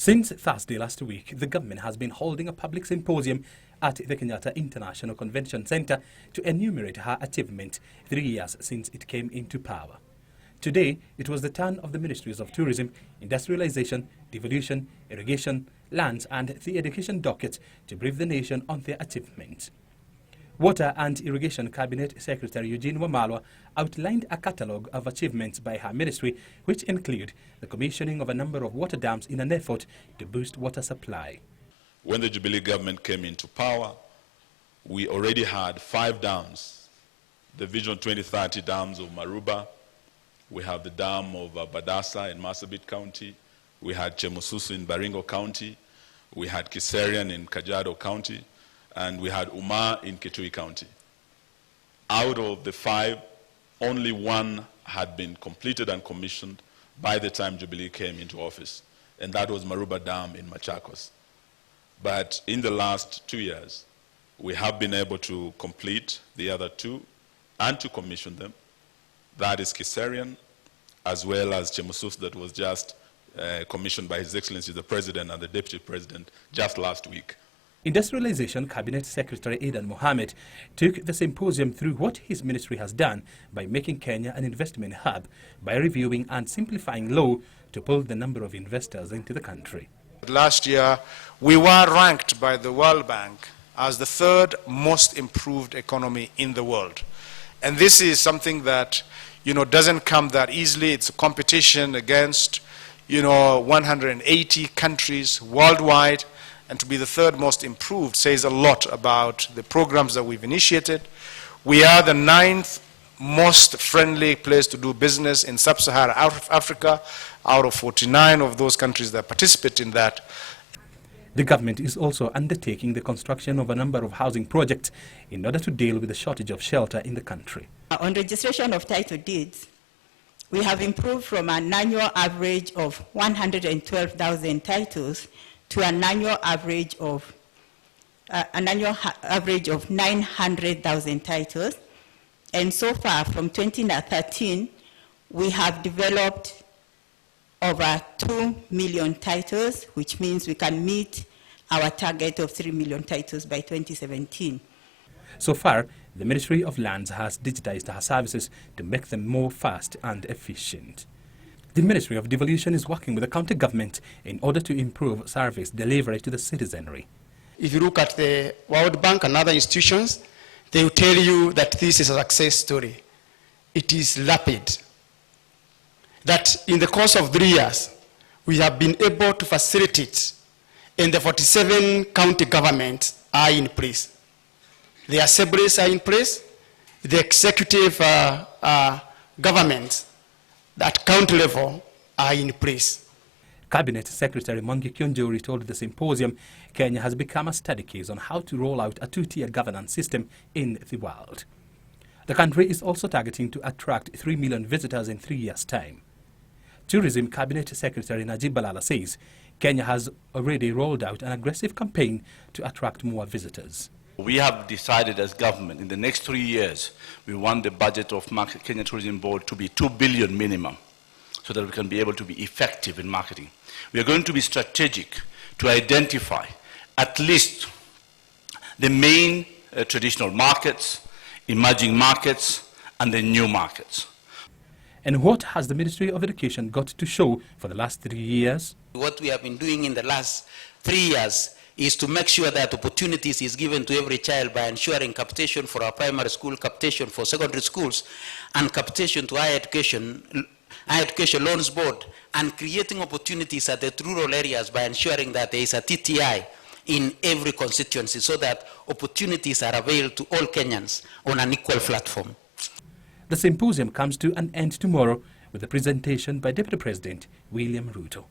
Since Thursday last week, the government has been holding a public symposium at the Kenyatta International Convention Center to enumerate her achievement 3 years since it came into power. Today, it was the turn of the Ministries of Tourism, Industrialization, Devolution, Irrigation, Lands and the Education docket to brief the nation on their achievements. Water and Irrigation Cabinet Secretary Eugene Wamalwa outlined a catalogue of achievements by her ministry, which include the commissioning of a number of water dams in an effort to boost water supply. When the Jubilee government came into power, we already had 5 dams. The Vision 2030 dams of Maruba, we have the dam of Badassa in Marsabit County, we had Chemususu in Baringo County, we had Kiserian in Kajiado County, and we had Umar in Kitui County. Out of the 5, only 1 had been completed and commissioned by the time Jubilee came into office, and that was Maruba Dam in Machakos. But in the last 2 years, we have been able to complete the other 2 and to commission them. That is Kiserian, as well as Chemususu that was just commissioned by His Excellency the President and the Deputy President just last week. Industrialization Cabinet Secretary Aidan Mohamed took the symposium through what his ministry has done by making Kenya an investment hub by reviewing and simplifying law to pull the number of investors into the country. Last year, we were ranked by the World Bank as the 3rd most improved economy in the world. And this is something that, doesn't come that easily. It's a competition against, 180 countries worldwide. And to be the 3rd most improved says a lot about the programs that we've initiated. We are the 9th most friendly place to do business in sub-Saharan Africa, out of 49 of those countries that participate in that. The government is also undertaking the construction of a number of housing projects in order to deal with the shortage of shelter in the country. On registration of title deeds, we have improved from an annual average of 112,000 titles to an annual average of 900,000 titles. And so far, from 2013, we have developed over 2 million titles, which means we can meet our target of 3 million titles by 2017. So far, the Ministry of Lands has digitized her services to make them more fast and efficient. The Ministry of Devolution is working with the county government in order to improve service delivery to the citizenry. If you look at the World Bank and other institutions, they will tell you that this is a success story. It is rapid. That in the course of 3 years, we have been able to facilitate, and the 47 county governments are in place. The assemblies are in place, the executive governments at county level are in place. Cabinet Secretary Mwangi Kionjuri told the symposium Kenya has become a study case on how to roll out a 2-tier governance system in the world. The country is also targeting to attract 3 million visitors in 3 years' time. Tourism Cabinet Secretary Najib Balala says Kenya has already rolled out an aggressive campaign to attract more visitors. We have decided as government in the next 3 years, we want the budget of Kenya Tourism Board to be 2 billion minimum so that we can be able to be effective in marketing. We are going to be strategic to identify at least the main traditional markets, emerging markets, and the new markets. And what has the Ministry of Education got to show for the last 3 years? What we have been doing in the last 3 years is to make sure that opportunities is given to every child by ensuring capitation for our primary school, capitation for secondary schools, and capitation to higher education loans board, and creating opportunities at the rural areas by ensuring that there is a TTI in every constituency so that opportunities are available to all Kenyans on an equal platform. The symposium comes to an end tomorrow with a presentation by Deputy President William Ruto.